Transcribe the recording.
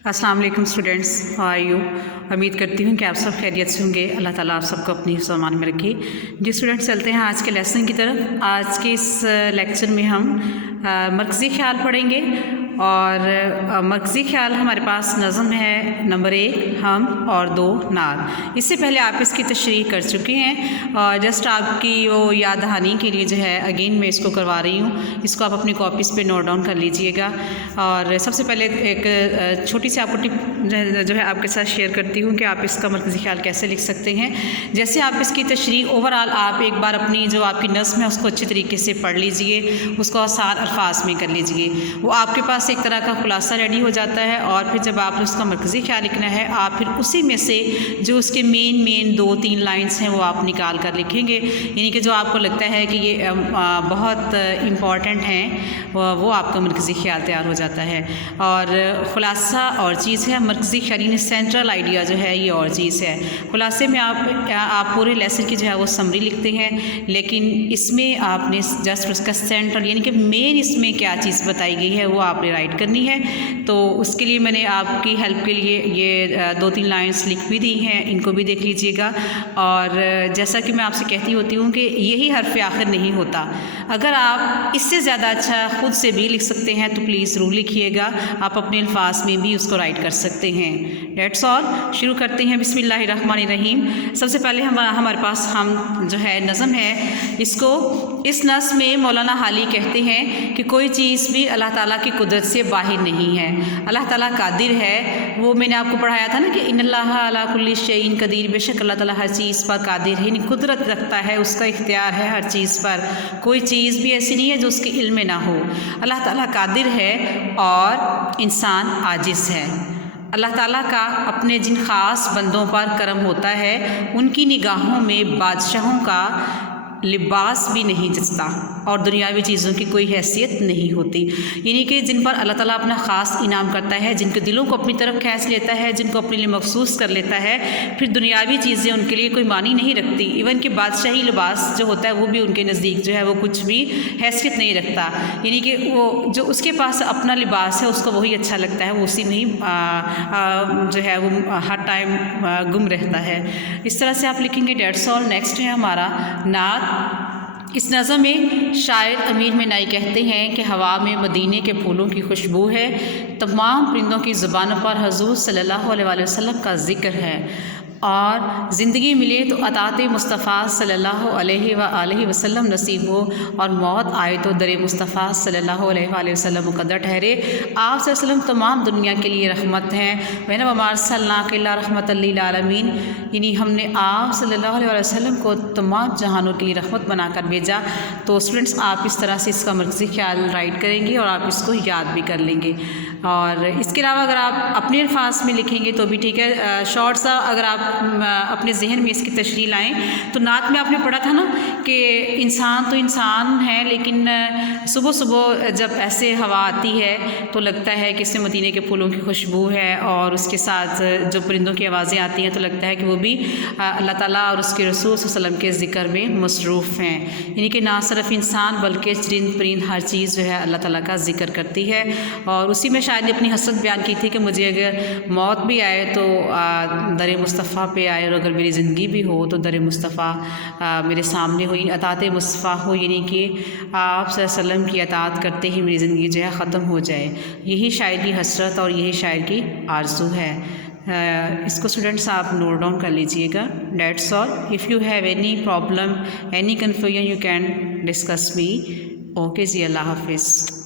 अस्सलाम वालेकुम students, how are you. उम्मीद करती हूँ कि आप सब खैरियत से होंगे। अल्लाह ताला आप सबको अपनी हिफ्ज़ व अमान में रखे। जी स्टूडेंट्स, चलते हैं आज के लेसन की तरफ। आज के इस लेक्चर में हम मरकज़ी ख्याल पढ़ेंगे और मरकज़ी ख्याल हमारे पास नज़म है नंबर 1 हम और 2 नार। इससे पहले आप इसकी तशरीह कर चुके हैं और जस्ट आपकी वो याद दहानी के लिए जो है अगेन मैं इसको करवा रही हूँ। इसको आप अपनी कॉपीज़ पे नोट डाउन कर लीजिएगा। और सबसे पहले एक छोटी सी आपको टिप जो है आपके साथ शेयर करती हूँ कि आप इसका मरकज़ी ख्याल कैसे लिख सकते हैं। जैसे आप इसकी तशरीह ओवरऑल आप एक बार अपनी जो आपकी नज़्म है उसको अच्छी तरीके से पढ़ लीजिए, उसको आसान अल्फाज में कर लीजिए। वो आपके पास एक तरह का खुलासा रेडी हो जाता है। और फिर जब आप उसका मरकज़ी ख्याल लिखना है, आप फिर उसी में से जो उसके मेन 2-3 लाइन्स हैं वो आप निकाल कर लिखेंगे। यानी कि जो आपको लगता है कि ये बहुत इम्पॉर्टेंट हैं वो आपका मरकज़ी ख्याल तैयार हो जाता है। और ख़ुलासा और चीज़ है, मरकज़ी ख्याल यानी सेंट्रल आइडिया जो है ये और चीज़ है। ख़ुलासे में आप पूरे लेसन की जो है वो समरी लिखते हैं, लेकिन इसमें आपने जस्ट उसका सेंट्रल यानी कि मेन इसमें क्या चीज़ बताई गई है वो आपने राइट करनी है। तो उसके लिए मैंने आपकी हेल्प के लिए ये 2-3 लाइन्स लिख भी दी हैं, इनको भी देख लीजिएगा। और जैसा कि मैं आपसे कहती होती हूँ कि यही हर्फ़ आखिर नहीं होता। अगर आप इससे ज़्यादा अच्छा ख़ुद से भी लिख सकते हैं तो प्लीज़ ज़रूर लिखिएगा। आप अपने अल्फाज में भी उसको राइट कर सकते हैं। डेट्स ऑल, शुरू करते हैं। बिस्मिल्लाहिर्रहमानिर्रहीम। सबसे पहले हमारे पास हम जो है नज़म है, इसको इस नज़्म में मौलाना हाली कहते हैं कि कोई चीज़ भी अल्लाह ताला की कुदरत से बाहर नहीं है। अल्लाह ताला कादिर है। वो मैंने आपको पढ़ाया था ना कि इन्नल्लाह अला कुल्ली शैइन कदीर, बेशक अल्लाह ताला हर चीज़ पर कादिर है, यानी कुदरत रखता है, उसका इख्तियार है हर चीज़ पर। कोई चीज़ भी ऐसी नहीं है जो उसके इल्म में ना हो। अल्लाह ताला कादिर है और इंसान आजिज़ है। अल्लाह ताला का अपने जिन ख़ास बंदों पर करम होता है उनकी निगाहों में बादशाहों का लिबास भी नहीं जचता और दुनियावी चीज़ों की कोई हैसियत नहीं होती। यानी कि जिन पर अल्लाह ताला अपना ख़ास इनाम करता है, जिनके दिलों को अपनी तरफ खींच लेता है, जिनको अपने लिए मखसूस कर लेता है, फिर दुनियावी चीज़ें उनके लिए कोई मानी नहीं रखती। इवन कि बादशाही लिबास जो होता है वो भी उनके नज़दीक जो है वो कुछ भी हैसियत नहीं रखता। यानी कि वो जो उसके पास अपना लिबास है उसको वही अच्छा लगता है, वो उसी में ही जो है वो हर टाइम गुम रहता है। इस तरह से आप लिखेंगे। That's all. नेक्स्ट है हमारा नात। इस नज़म में शायर अमीर मिनाई कहते हैं कि हवा में मदीने के फूलों की खुशबू है, तमाम परिंदों की ज़ुबानों पर हुज़ूर सल्लल्लाहु अलैहि वसल्लम का ज़िक्र है, और ज़िंदगी मिले तो अतात मुस्तफ़ा सल्लल्लाहु अलैहि वसल्लम नसीब हो, और मौत आए तो दर मुस्तफ़ा सल्लल्लाहु अलैहि वसल्लम मुक़द्दर ठहरे। आप वसल्लम तमाम दुनिया के लिए रहमत हैं। वैन वमार सल्लल्लाहु अलैहि रहमतल लिल आलमीन, यानी हमने आप सल्लल्लाहु अलैहि वसल्लम को तमाम जहानों के लिए रहमत बनाकर भेजा। तो स्टूडेंट्स, आप इस तरह से इसका मरकज़ी ख्याल राइट करेंगे और आप इसको याद भी कर लेंगे। और इसके अलावा अगर आप अपने अल्फाज में लिखेंगे तो भी ठीक है। शॉर्ट सा अगर आप अपने जहन में इसकी तशरीह लाएँ तो नात में आपने पढ़ा था ना कि इंसान तो इंसान है, लेकिन सुबह सुबह जब ऐसे हवा आती है तो लगता है कि इसमें मदीने के फूलों की खुशबू है, और उसके साथ जो परिंदों की आवाज़ें आती हैं तो लगता है कि वो भी अल्लाह ताला और उसके रसूल सल्लल्लाहु अलैहि वसल्लम के ज़िक्र में मसरूफ़ हैं। यानी कि ना सिर्फ इंसान बल्कि चरिंद परिंद हर चीज़ जो है अल्लाह ताला का ज़िक्र करती है। और उसी में शायद अपनी हसरत बयान की थी कि मुझे अगर मौत भी आए तो दर मुस्तफ़ा पे आए, और अगर मेरी ज़िंदगी भी हो तो दर मुस्तफ़ा मेरे सामने हो, अतात मुस्तफ़ा हो, यानी कि आप सल्लल्लाहु अलैहि वसल्लम की अतात करते ही मेरी ज़िंदगी जो है ख़त्म हो जाए। यही शायर की हसरत और यही शायर की आरज़ू है। इसको स्टूडेंट्स आप नोट डाउन कर लीजिएगा। Dates all. If you have any problem, any confusion, you can discuss me. Okay जी, अल्लाह हाफिज़।